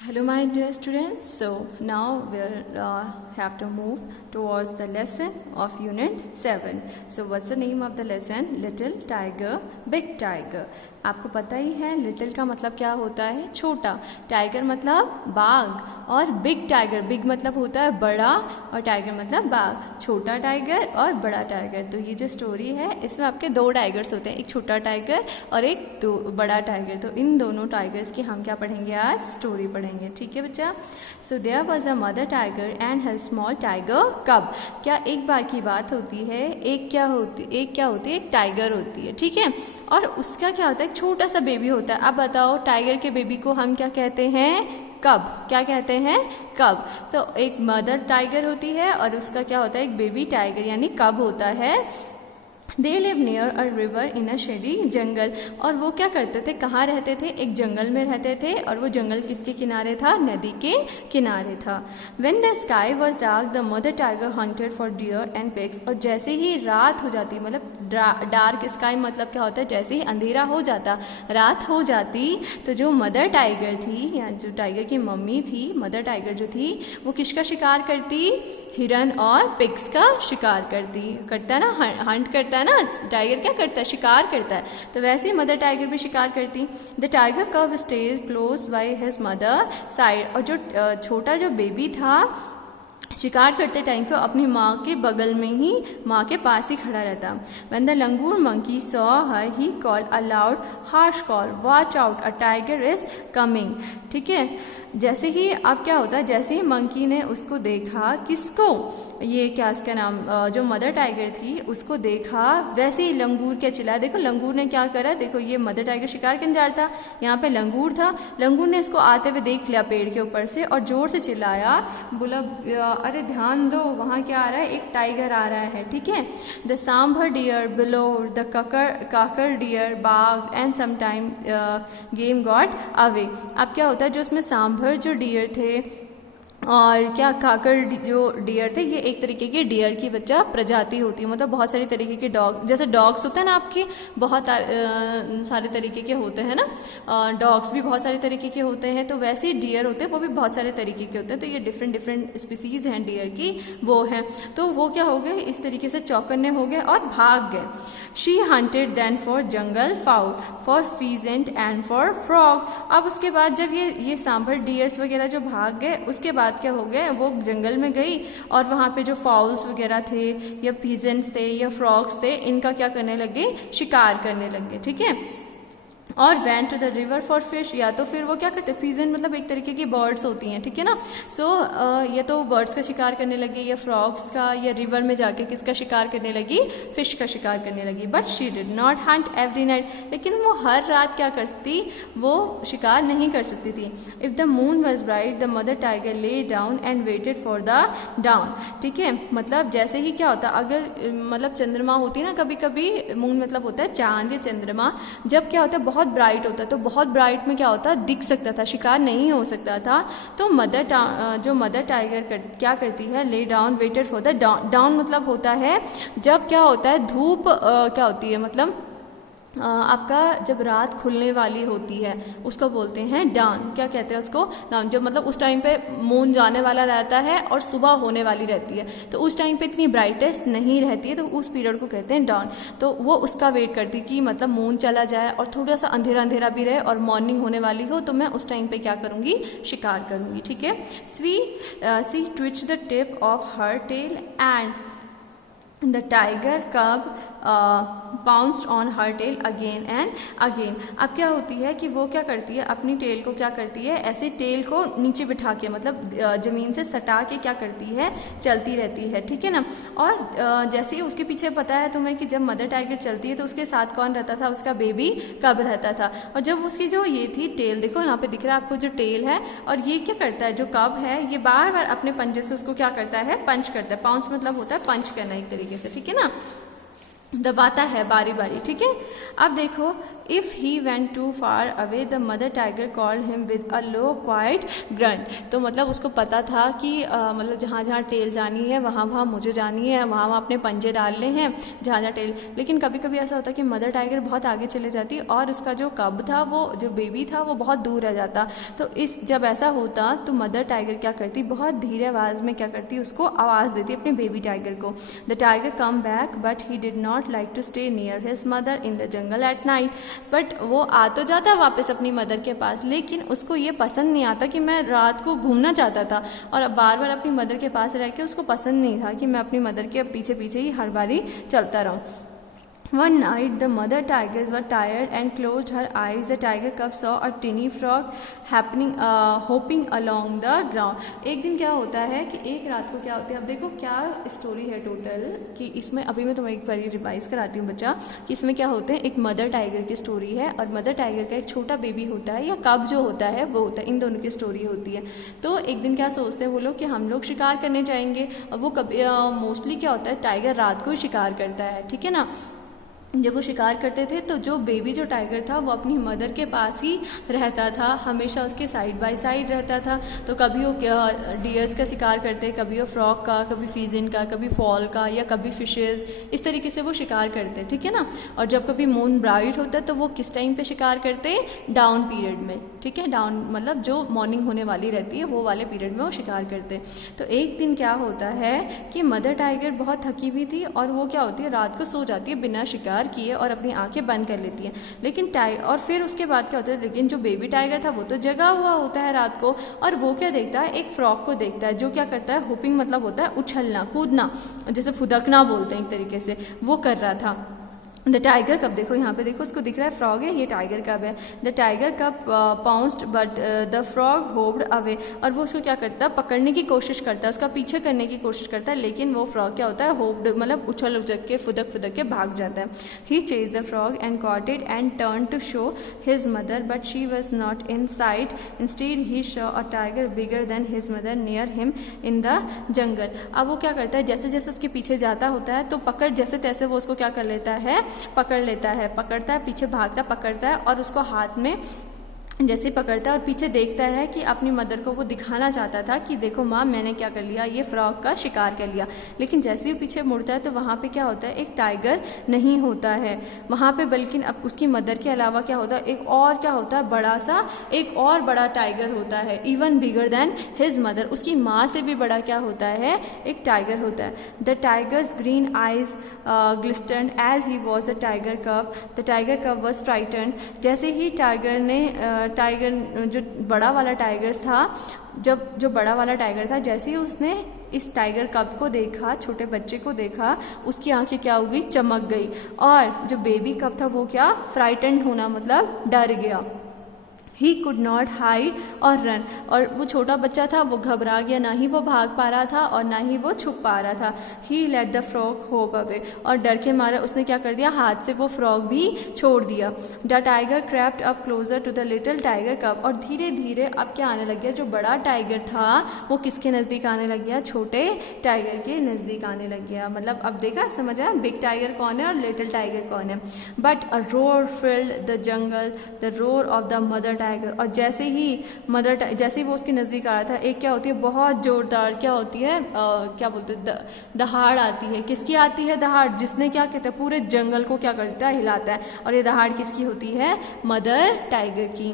Hello my dear students, so now we'll have to move towards the lesson of unit 7. So what's the name of the lesson? Little Tiger, Big Tiger. आपको पता ही है little का मतलब क्या होता है, छोटा, टाइगर मतलब बाघ, और बिग टाइगर, बिग मतलब होता है बड़ा और टाइगर मतलब बाघ, छोटा टाइगर और बड़ा टाइगर। तो ये जो स्टोरी है इसमें आपके दो टाइगर्स होते हैं, एक छोटा टाइगर और एक बड़ा टाइगर। तो इन दोनों टाइगर्स की हम क्या पढ़ेंगे आज, स्टोरी पढ़ेंगे, ठीक है बच्चा। So there was a mother tiger and her small tiger cub. क्या एक बार की बात होती है, एक क्या होती है, एक टाइगर होती है, ठीक है, और उसका क्या होता है, एक छोटा सा बेबी होता है। अब बताओ टाइगर के बेबी को हम क्या कहते हैं, कब, क्या कहते हैं, कब। तो एक मदर टाइगर होती है और उसका क्या होता है, एक बेबी टाइगर यानी कब होता है। They live near a river in a shady jungle. और वो क्या करते थे, कहाँ रहते थे, एक जंगल में रहते थे, और वो जंगल किसके किनारे था, नदी के किनारे था। When the sky was dark the mother tiger hunted for deer and pigs. और जैसे ही रात हो जाती, मतलब डार्क स्काई मतलब क्या होता है, जैसे ही अंधेरा हो जाता, रात हो जाती, तो जो मदर टाइगर थी या जो टाइगर की मम्मी थी, मदर टाइगर जो थी, वो किसका शिकार करती, हिरन और पिग्स का शिकार करता है ना, हंट करता है ना, टाइगर क्या करता है, शिकार करता है। तो वैसे ही मदर टाइगर भी शिकार करती। द टाइगर कब stage close by his mother side. और जो छोटा जो बेबी था, शिकार करते टाइम को अपनी माँ के बगल में ही, माँ के पास ही खड़ा रहता। When the langur monkey saw her, he called a loud, harsh call, watch out, a tiger is coming। ठीक है, जैसे ही अब क्या होता है, जैसे ही मंकी ने उसको देखा, किसको, ये क्या इसका नाम, जो मदर टाइगर थी उसको देखा, वैसे ही लंगूर क्या चिल्लाया। देखो लंगूर ने क्या करा, देखो ये मदर टाइगर शिकार करने जा रहा था, यहाँ पे लंगूर था, लंगूर ने इसको आते हुए देख लिया पेड़ के ऊपर से और जोर से चिल्लाया, बोला अरे ध्यान दो, वहाँ क्या आ रहा है, एक टाइगर आ रहा है, ठीक है। The sambar deer bellow the kakar deer bark and sometime game got away. अब क्या होता है, जो उसमें सांभर जो डियर थे और क्या काकर जो डियर थे, ये एक तरीके की डियर की बच्चा प्रजाति होती है, मतलब बहुत सारी तरीके के डॉग, जैसे डॉग्स होते हैं ना आपके, बहुत सारे तरीके के होते हैं ना, डॉग्स भी बहुत सारे तरीके के होते हैं, तो वैसे ही डियर होते हैं, वो भी बहुत सारे तरीके के होते हैं। तो ये डिफरेंट स्पीसीज़ हैं डियर की, वो हैं। तो वो क्या हो गए, इस तरीके से चौकन्ने हो गए और भाग गए। She hunted then for jungle fowl for pheasant and for frog. अब उसके बाद जब ये सांभर डियर्स वगैरह जो भाग गए, उसके बाद क्या हो गए, वो जंगल में गई और वहाँ पे जो फाउल्स वगैरह थे या पीजेंट्स थे या फ्रॉग्स थे, इनका क्या करने लगे, शिकार करने लगे, ठीक है। और went to the river for fish, या तो फिर वो क्या करते, पीजेंट मतलब एक तरीके की बर्ड्स होती हैं, ठीक है ना। सो ये तो बर्ड्स का शिकार करने लगी या फ्रॉग्स का, या रिवर में जाके किसका शिकार करने लगी, फिश का शिकार करने लगी। But she did not Hunt every night, लेकिन वो हर रात क्या करती, वो शिकार नहीं कर सकती थी। If the moon was bright the mother tiger lay down and waited for the down, ठीक है। मतलब जैसे ही क्या होता, अगर मतलब चंद्रमा होती है ना, कभी कभी मून मतलब होता है चांद या चंद्रमा, जब क्या होता है बहुत ब्राइट होता है, तो बहुत ब्राइट में क्या होता है, दिख सकता था, शिकार नहीं हो सकता था। तो जो मदर टाइगर क्या करती है, lay down waited for the down. Down मतलब होता है जब क्या होता है, धूप क्या होती है, मतलब आपका जब रात खुलने वाली होती है उसको बोलते हैं डाउन। क्या कहते हैं उसको, डाउन। जब मतलब उस टाइम पे मून जाने वाला रहता है और सुबह होने वाली रहती है, तो उस टाइम पे इतनी ब्राइटनेस नहीं रहती है, तो उस पीरियड को कहते हैं डाउन। तो वो उसका वेट करती कि मतलब मून चला जाए और थोड़ा सा अंधेरा अंधेरा भी रहे और मॉर्निंग होने वाली हो, तो मैं उस टाइम पे क्या करूँगी, शिकार करूँगी, ठीक है। She twitch the tip of her tail and the tiger cub bounced on her tail again and again. अब क्या होती है कि वो क्या करती है, अपनी टेल को क्या करती है, ऐसे टेल को नीचे बिठा के, मतलब ज़मीन से सटा के क्या करती है, चलती रहती है, ठीक है ना। और जैसे ही उसके पीछे पता है तुम्हें कि जब मदर टाइगर चलती है तो उसके साथ कौन रहता था, उसका बेबी कब रहता था। और जब उसकी जो ये थी टेल, देखो यहाँ पे दिख रहा है आपको जो टेल है, और ये क्या करता है, जो कब है, ये बार बार अपने पंजे से उसको क्या करता है, पंच करता है। पाउंस मतलब होता है पंच करना एक तरीके से, ठीक है ना। दबाता है बारी बारी, ठीक है। अब देखो, if he went too far away the mother tiger called him with a low quiet grunt. तो मतलब उसको पता था कि मतलब जहाँ जहाँ टेल जानी है वहाँ वहाँ मुझे जानी है, वहाँ वहाँ अपने पंजे डालने हैं जहाँ जहाँ टेल। लेकिन कभी कभी ऐसा होता कि मदर टाइगर बहुत आगे चले जाती और उसका जो कब था, वो जो बेबी था, वो बहुत दूर रह जाता। तो जब ऐसा होता तो मदर टाइगर क्या करती, बहुत धीरे आवाज़ में क्या करती, उसको आवाज़ देती अपने बेबी टाइगर को। The tiger come back but he did not like to stay near his mother in the jungle at night. But वो आ तो जाता वापस अपनी मदर के पास, लेकिन उसको ये पसंद नहीं आता कि मैं रात को घूमना चाहता था और अब बार बार अपनी मदर के पास रह के उसको पसंद नहीं था कि मैं अपनी मदर के पीछे पीछे ही हर बारी चलता रहूँ। One night the mother tigers were tired and closed her eyes. The tiger cub saw a tiny frog hopping along the ground. एक दिन क्या होता है कि एक रात को क्या होता है, अब देखो क्या स्टोरी है टोटल, कि इसमें अभी मैं तुम्हें एक बार रिवाइज कराती हूँ बच्चा, कि इसमें क्या होते हैं, एक मदर टाइगर की स्टोरी है और मदर टाइगर का एक छोटा बेबी होता है या कब जो होता है वो होता है, इन दोनों की स्टोरी होती है। तो एक दिन क्या सोचते हैं वो लोग कि हम लोग शिकार करने जाएंगे। और वो कभी मोस्टली क्या होता है, टाइगर रात को ही शिकार करता है, ठीक है ना। जब वो शिकार करते थे तो जो बेबी जो टाइगर था वो अपनी मदर के पास ही रहता था, हमेशा उसके साइड बाय साइड रहता था। तो कभी वो डियर्स का शिकार करते, कभी वो फ्रॉग का, कभी फिजिन का, कभी फॉल का, या कभी फिशेस, इस तरीके से वो शिकार करते, ठीक है ना। और जब कभी मून ब्राइट होता तो वो किस टाइम पे शिकार करते, डाउन पीरियड में, ठीक है। डाउन मतलब जो मॉर्निंग होने वाली रहती है वो वाले पीरियड में वो शिकार करते। तो एक दिन क्या होता है कि मदर टाइगर बहुत थकी हुई थी और वो क्या होती है, रात को सो जाती है बिना शिकार किए और अपनी आंखें बंद कर लेती है। लेकिन और फिर उसके बाद क्या होता है, लेकिन जो बेबी टाइगर था वो तो जगा हुआ होता है रात को, और वो क्या देखता है, एक फ्रॉग को देखता है जो क्या करता है, होपिंग मतलब होता है उछलना कूदना, जैसे फुदकना बोलते हैं एक तरीके से, वो कर रहा था। द टाइगर कब, देखो यहाँ पे देखो उसको दिख रहा है फ्रॉग है, ये टाइगर कब है। द टाइगर कब pounced but the frog hoped away, और वो उसको क्या करता है, पकड़ने की कोशिश करता है, उसका पीछे करने की कोशिश करता है, लेकिन वो फ्रॉग क्या होता है, होप्ड मतलब उछल उछल के फुदक फुदक के भाग जाता है। He chase the frog and caught it and turn to show his mother but she was not in sight. Instead he saw a tiger bigger than his mother near him in the jungle. अब वो क्या करता है, जैसे जैसे उसके पीछे जाता होता है तो पकड़ जैसे तैसे वो उसको क्या कर लेता है, पकड़ लेता है, पकड़ता है, पीछे भागता पकड़ता है और उसको हाथ में जैसे पकड़ता है और पीछे देखता है कि अपनी मदर को वो दिखाना चाहता था कि देखो माँ मैंने क्या कर लिया, ये फ्रॉग का शिकार कर लिया। लेकिन जैसे ही पीछे मुड़ता है तो वहाँ पे क्या होता है, एक टाइगर नहीं होता है वहाँ पे, बल्कि अब उसकी मदर के अलावा क्या होता है, एक और क्या होता है, बड़ा सा एक और बड़ा टाइगर होता है, even bigger than his mother, उसकी माँ से भी बड़ा क्या होता है, एक टाइगर होता है। The tiger's green eyes glistered as he was the tiger cub. The tiger cub was frightened. जैसे ही टाइगर ने टाइगर जो बड़ा वाला टाइगर था, जब जो बड़ा वाला टाइगर था, जैसे ही उसने इस टाइगर कब को देखा, छोटे बच्चे को देखा, उसकी आंखें क्या हो गई, चमक गई, और जो बेबी कब था वो क्या, फ्राइटेंड होना मतलब डर गया। ही कुड नॉट हाइड और रन, और वो छोटा बच्चा था वो घबरा गया, ना ही वो भाग पा रहा था और ना ही वो छुप पा रहा था। He let the frog hop away, और डर के मारे उसने क्या कर दिया, हाथ से वो फ्रॉग भी छोड़ दिया। The tiger crept up closer to the little tiger cub, और धीरे धीरे अब क्या आने लग गया, जो बड़ा टाइगर था वो किसके नज़दीक आने लग गया, छोटे टाइगर के नज़दीक आने लग गया। मतलब अब देखा, समझ आया बिग टाइगर कौन है और लिटिल टाइगर कौन है। But a roar filled the jungle, the roar of the mother tiger, और जैसे ही जैसे ही वो उसके नज़दीक आ रहा था, एक क्या होती है, बहुत जोरदार क्या होती है, क्या बोलते हैं, दहाड़ आती है। किसकी आती है दहाड़, जिसने क्या कहते हैं, पूरे जंगल को क्या करता है, हिलाता है। और ये दहाड़ किसकी होती है, मदर टाइगर की।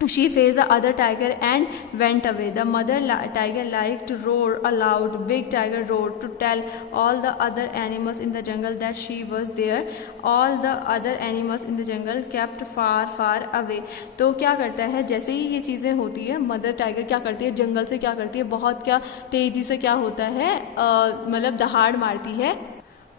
She faced the other tiger and went away. The mother tiger liked to roar aloud. Big tiger roared to tell all the other animals in the jungle that she was there. All the other animals in the jungle kept far far away. तो क्या करता है, जैसे ही ये चीज़ें होती है, mother tiger क्या करती है, जंगल से क्या करती है, बहुत क्या तेज़ी से क्या होता है, मतलब दहाड़ मारती है।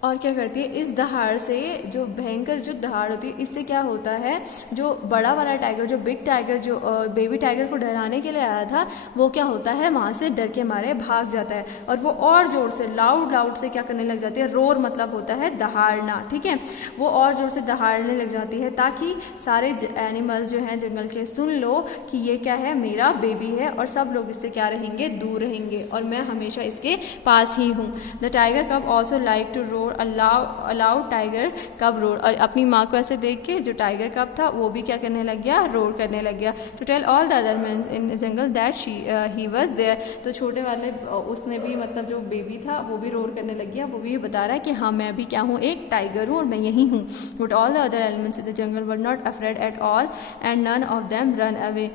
और क्या करती है, इस दहाड़ से, जो भयंकर जो दहाड़ होती है, इससे क्या होता है, जो बड़ा वाला टाइगर, जो बिग टाइगर, जो बेबी टाइगर को डराने के लिए आया था, वो क्या होता है, वहाँ से डर के मारे भाग जाता है। और वो और ज़ोर से लाउड से क्या करने लग जाती है, रोर मतलब होता है दहाड़ना, ठीक है, वो और ज़ोर से दहाड़ने लग जाती है, ताकि सारे एनिमल जो हैं जंगल के सुन लो कि ये क्या है, मेरा बेबी है, और सब लोग इससे क्या रहेंगे, दूर रहेंगे, और मैं हमेशा इसके पास ही हूँ। The tiger cub also like to roar roar aloud tiger cub roar, और अपनी माँ को ऐसे देख के जो टाइगर कब था वो भी क्या करने लग गया, रोर करने लग गया। To tell all the other man in the jungle that he was there, तो छोटे वाले उसने भी मतलब जो बेबी था वो भी रोर करने लग गया, वो भी बता रहा है कि हाँ मैं भी क्या हूँ, एक टाइगर हूँ और मैं यही हूँ। But all the other elements in the jungle were not afraid at all and none of them run away,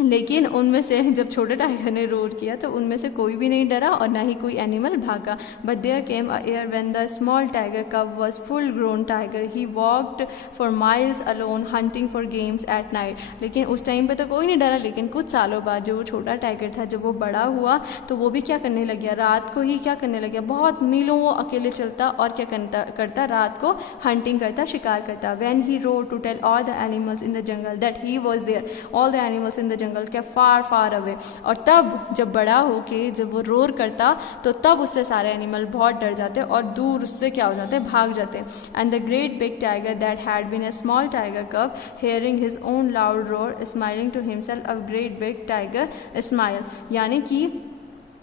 लेकिन उनमें से जब छोटे टाइगर ने रोर किया तो उनमें से कोई भी नहीं डरा और ना ही कोई एनिमल भागा। But there came a year when the small tiger cub was full grown tiger, he walked for miles alone hunting for games at night, लेकिन उस टाइम पे तो कोई नहीं डरा। लेकिन कुछ सालों बाद जो छोटा टाइगर था जब वो बड़ा हुआ तो वो भी क्या करने लग गया, रात को ही क्या करने लग गया, बहुत मीलों वो अकेले चलता और क्या करता रात को हंटिंग करता, शिकार करता। When he roar to tell all the animals in the jungle that he was there, all the animals in the jungle के फार फार अवे, और तब जब बड़ा होके जब वो रोर करता तो तब उससे सारे एनिमल बहुत डर जाते और दूर उससे क्या हो जाते, भाग जाते। And the great big tiger that had been a small tiger cub hearing his own loud roar smiling to himself a great big tiger smile, यानी कि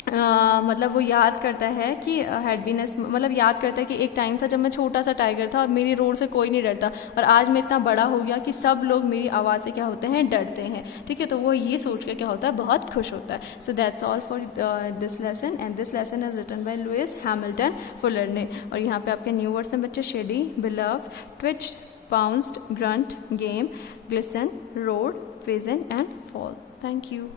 मतलब वो याद करता है कि हैड बीन मतलब याद करता है कि एक टाइम था जब मैं छोटा सा टाइगर था और मेरी रोर से कोई नहीं डरता, और आज मैं इतना बड़ा हो गया कि सब लोग मेरी आवाज़ से क्या होते हैं, डरते हैं। ठीक है, तो वो ये सोच के क्या होता है, बहुत खुश होता है। So that's all for this lesson, and this lesson is written by Louis Hamilton Fuller ने। और यहाँ पे आपके न्यू वर्ड्स हैं बच्चे, shady, bellow, twitch, pounced, grunt, game, glisten, road, vision and fall. Thank you.